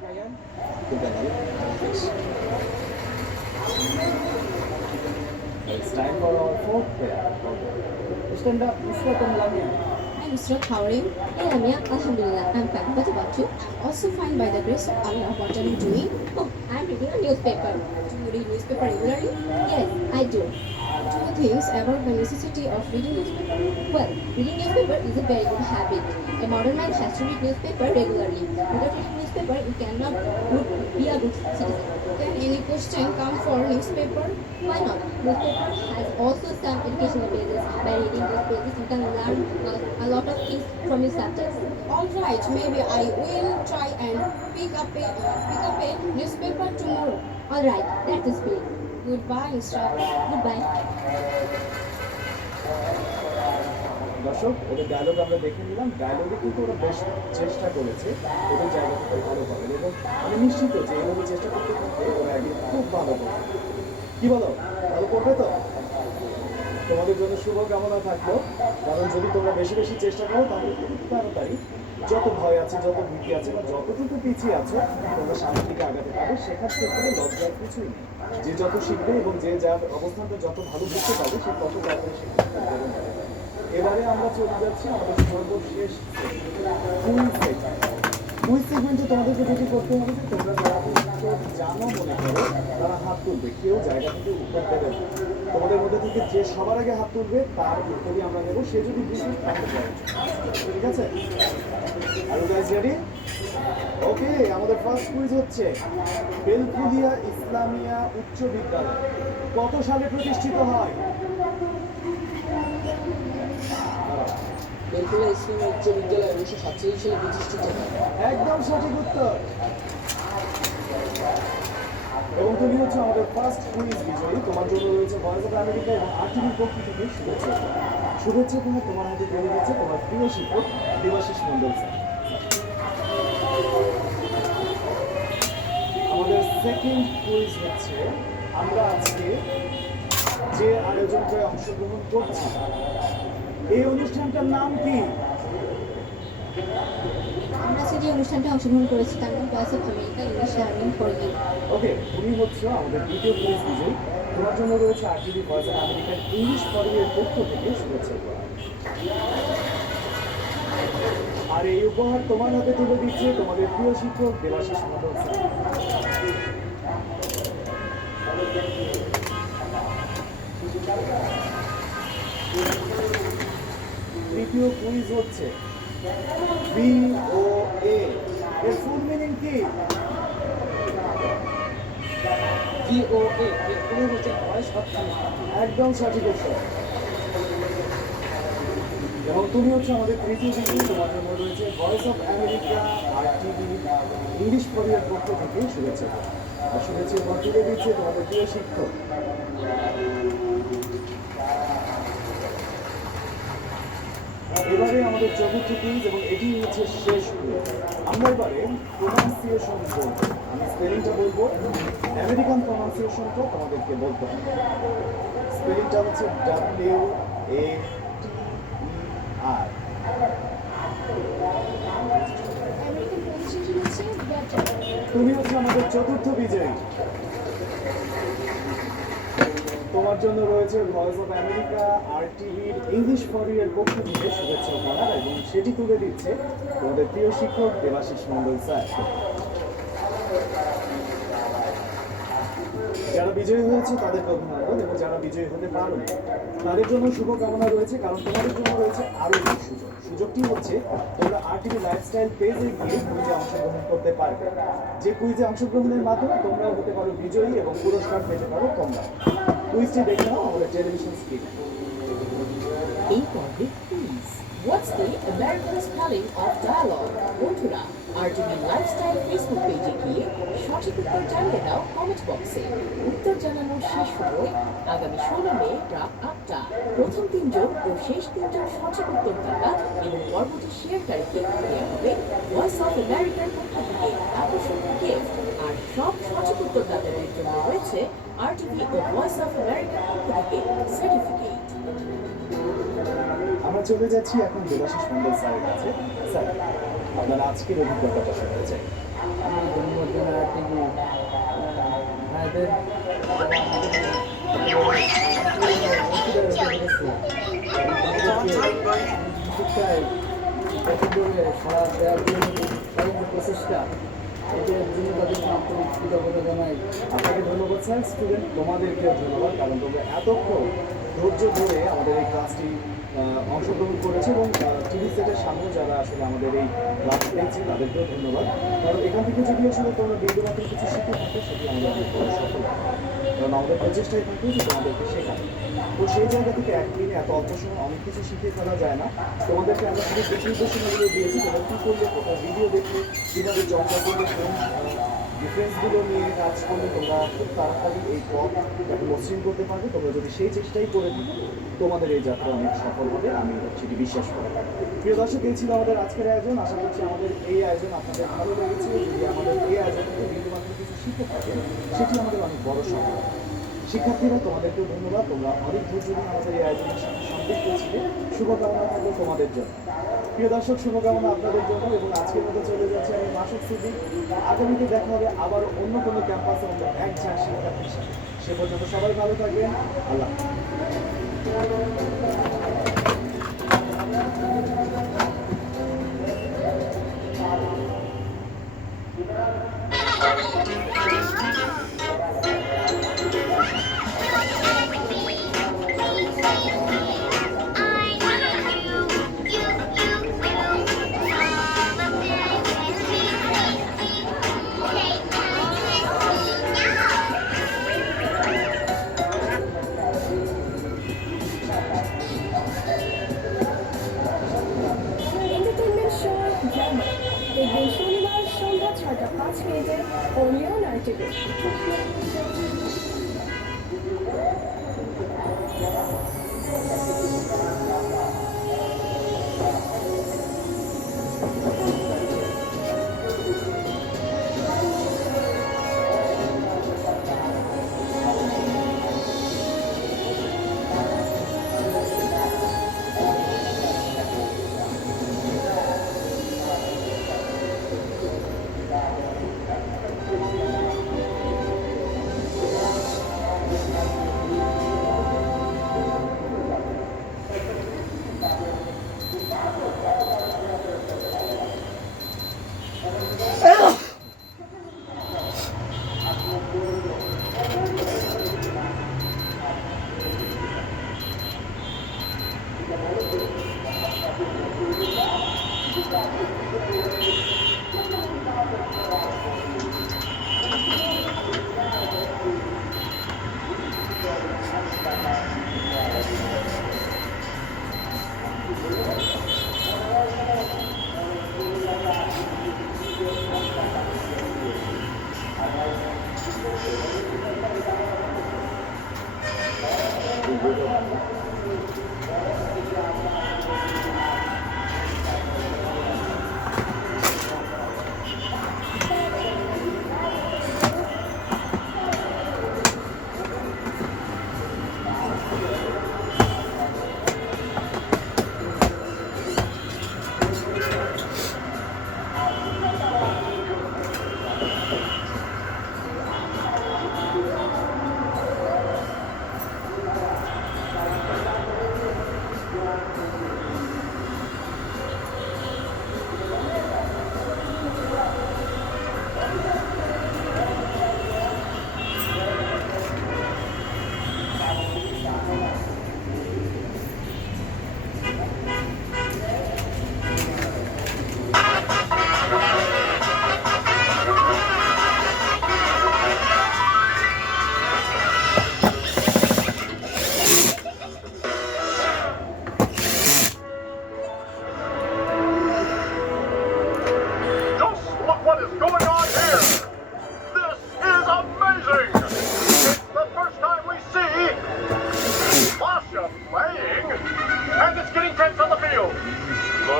Ryan, goodbye. It's time for our fourth pair. Stand up, Nusrat and Lamia. Hi, Nusrat. How are you? Hey, Lamia. Alhamdulillah, I'm fine. What about you? I'm also fine by the grace of Allah. What are you doing? Oh, I'm reading a newspaper. Do you read newspaper regularly? Yes, I do. What do you think about the necessity of reading newspaper? Well, reading newspaper is a very good habit. A modern man has to read newspaper regularly. Without reading newspaper, you cannot be a good citizen. Can any question come for newspaper? Why not? Newspaper has also some educational pages. By reading those pages, you can learn a lot of things from your subjects. All right, maybe I will try and pick up a newspaper tomorrow. All right, that's the spirit. Goodbye, Isra. Goodbye. দর্শক ওদের dialogue আমরা দেখে নিলাম। ডায়লগে কিন্তু ওরা বেশ চেষ্টা করেছে ওদের জায়গা থেকে ভালো পাবেন, এবং আমি নিশ্চিত যে এইভাবে চেষ্টা করতে করতে ওরা একদিন খুব ভালো করবে। কি বলো, ভালো করবে তো? তোমাদের জন্য শুভকামনা থাকলো, কারণ যদি তোমরা বেশি বেশি চেষ্টা করো তাহলে খুব তাড়াতাড়ি যত ভয় আছে, যত ভীতি আছে বা যতটুকু পিছিয়ে আছো তোমরা সামনের দিকে আগাতে পারবে। শেখার ক্ষেত্রে লজ্জার কিছুই নেই। যে যত শিখবে এবং যে যার অবস্থানটা যত ভালো বুঝতে পারবে সে তত তাড়াতাড়ি শিখতে পারবে। এবারে আমরা চলে যাচ্ছি আমাদের সর্বশেষ কুইজ সেগমেন্টে। তোমাদেরকে যেটি করতে হবে যে তোমরা যারা জানো মনে করো তারা হাত তুলবে, কেউ জায়গা থেকে উত্তর দেবে না। তোমাদের মধ্যে থেকে যে সবার আগে হাত তুলবে তার উত্তরই আমরা নেব, সে যদি বুঝে তাহলে ঠিক আছে। Are you guys ready? Okay, আমাদের ফার্স্ট কুইজ হচ্ছে বেলকুলিয়া ইসলামিয়া উচ্চ বিদ্যালয় কত সালে প্রতিষ্ঠিত হয়? বেলকুলিয়া ইসলামিয়া উচ্চ বিদ্যালয় 1947 সালে প্রতিষ্ঠিত হয়। একদম সঠিক উত্তর। এবং তুমি হচ্ছে আমাদের ফার্স্ট কুইজ বিজয়ী। তোমার জন্য রয়েছে ভয়েস অফ আমেরিকা এবং আরটিভির পক্ষ থেকে শুভেচ্ছা। শুভেচ্ছা তোমার তোমার হাতে তুলে দিচ্ছে তোমার প্রিয় শিক্ষক দেবাশিস মন্ডল স্যার। আমাদের সেকেন্ড কুইজ হচ্ছে আমরা আজকে যে আয়োজনকে অংশগ্রহণ করছি এই অনুষ্ঠানটার নাম কি? আমরা আজকে যে অনুষ্ঠানটা অংশগ্রহণ করেছি তার নাম voice of America English learning for you. Okay, তুমি হচ্ছে আমাদের দ্বিতীয় কুইজ বিজয়ী। তোমার জন্য রয়েছে আরটিভি ভয়েস অফ আমেরিকার ইংলিশ ফর ইউ এর পক্ষ থেকে শুভেচ্ছা। আর এই উপহার তোমার হাতে তুলে দিচ্ছে তোমাদের প্রিয় শিক্ষক দেবাশিস মন্ডল স্যার। তৃতীয় কুইজ হচ্ছে বিওএ এর ফুল মিনিং কি? ভিওএ এর পুরো হচ্ছে ভয়েস অফ আমেরিকা। একদম সঠিক উত্তর। এবং তুমি হচ্ছে আমাদের তৃতীয় বিজয়ী। তোমার জন্য রয়েছে voice of America RTV English পরিবার পক্ষ থেকে শুভেচ্ছা। আর শুভেচ্ছা তুলে দিচ্ছে তোমাদের প্রিয় শিক্ষক। এবারে আমাদের চতুর্থ কুইজ এবং এটি হচ্ছে শেষ কুইজ। আমরা এবারে প্রোনাউন্সিয়েশন বলবো। আমি স্পেলিংটা বলবো, আমেরিকান প্রোনাউন্সিয়েশনটা তোমাদেরকে বলতে হবে। স্পেলিংটা হচ্ছে WATER। আমেরিকান প্রনাউন্সিয়েশন হচ্ছে ওয়াটার। তুমি হচ্ছে আমাদের চতুর্থ বিজয়ী। তোমার জন্য রয়েছে ভয়েস অফ আমেরিকা আরটিভির ইংলিশ ফর ইউ এর পক্ষ থেকে শুভেচ্ছা উপহার, এবং সেটি তুলে দিচ্ছে তোমাদের প্রিয় শিক্ষক দেবাশিস মন্ডল স্যার। যারা বিজয়ী হয়েছে তাদেরকে অভিনন্দন, এবং যারা বিজয়ী হতে পারবে তাদের জন্য শুভকামনা রয়েছে, কারণ তোমাদের জন্য রয়েছে আরও একটি সুযোগ। সুযোগটি হচ্ছে তোমরা আরটিভি লাইফস্টাইল পেজে গিয়ে কুইজে অংশগ্রহণ করতে পারবে। যে কুইজে অংশগ্রহণের মাধ্যমে তোমরাও হতে পারো বিজয়ী এবং পুরস্কার পেতে পারো তোমরা। কুইজটি দেখে নাও আমাদের টেলিভিশন স্ক্রিনে। এই পর্বের quiz, what's the American spelling of dialogue? বন্ধুরা, আরটিভি লাইফস্টাইল ফেসবুক পেজে গিয়ে সঠিক উত্তর জানিয়ে দাও কমেন্ট বক্সে। উত্তর জানানোর শেষ সময় আগামী 16 মে রাত 8টা। প্রথম 3 জন ও শেষ 3 জন সঠিক উত্তরদাতা এবং পরবর্তী শেয়ারকারীকে দেওয়া হবে ভয়েস অফ আমেরিকার পক্ষ থেকে আকর্ষণীয় গিফট। আর সব সঠিক উত্তরদাতাদের জন্য রয়েছে আরটিভি ও ভয়েস অফ আমেরিকার পক্ষ থেকে সার্টিফিকেট। আমরা চলে যাচ্ছি এখন দেবাশিস মন্ডল স্যারের কাছে। স্যার, আপনার আজকের অভিজ্ঞতাটা শুনতে চাই। আমি সারা দেওয়ার জন্য সর্বোচ্চ প্রচেষ্টা এটার জন্য তাদেরকে আন্তরিক কৃতজ্ঞতা জানাই। আপনাকে ধন্যবাদ স্যার। স্টুডেন্ট তোমাদেরকেও ধন্যবাদ, কারণ তোমরা এতক্ষণ ধৈর্য ধরে আমাদের এই ক্লাসটি অংশগ্রহণ করেছে এবং টিভি সেটের সামনে যারা আসলে আমাদের এই ক্লাস দেখছে তাদেরকেও ধন্যবাদ। কারণ এখান থেকে যদি আসলে তোমরা বিন্দুমাত্র কিছু শিখে থাকো সেটি আমাদের অনেক বড় সফলতা, কারণ আমাদের প্রচেষ্টাই থাকে যে তোমাদেরকে শেখানো। তো সেই জায়গা থেকে একদিনে এত অল্প সময় অনেক কিছু শিখে ফেলা যায় না। তোমাদেরকে আমরা শুধু কিছু নির্দেশনাগুলো দিয়েছি, তোমরা কী করলে, কোথাও ভিডিও দেখলে, কীভাবে চর্চা করলে, কোন ডিফারেন্সগুলো নিয়ে কাজ করলে তোমরা খুব তাড়াতাড়ি এই পথটাকে মসৃণ করতে পারবে। তোমরা যদি সেই চেষ্টাই করে থাকো তোমাদের এই যাত্রা অনেক সফল হবে, আমি সেটি বিশ্বাস করি। প্রিয় দর্শক, এই ছিল আমাদের আজকের আয়োজন। আশা করছি আমাদের এই আয়োজন আপনাদের ভালো লেগেছে। যদি আমাদের এই আয়োজন থেকে বিন্দুমাত্র কিছু শিখে থাকে সেটি আমাদের অনেক বড় সফলতা। শিক্ষার্থীরা, তোমাদেরকেও ধন্যবাদ। তোমরা অনেক ধৈর্য নিয়ে আমাদের এই আয়োজনের সাথে সম্পৃক্ত ছিলে। শুভকামনা থাকবে তোমাদের জন্য। প্রিয় দর্শক, শুভকামনা আপনাদের জন্য এবং আজকের মতো চলে যাচ্ছে আমি মাসুদ সিদ্দিক। আগামীতে দেখা হবে আবার অন্য কোনো ক্যাম্পাসে অন্য এক ঝাঁ শিক্ষার্থীর সাথে। সে পর্যন্ত সবাই ভালো থাকবেন। আল্লাহ এন্টারটেনমেন্ট শো ড্রামা দেখবেন শনিবার সন্ধ্যা 6টা 5 মিনিটে onion RTV.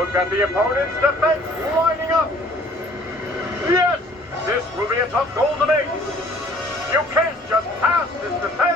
Look at the opponent's defense lining up. Yes, this will be a tough goal to make. You can't just pass this defense.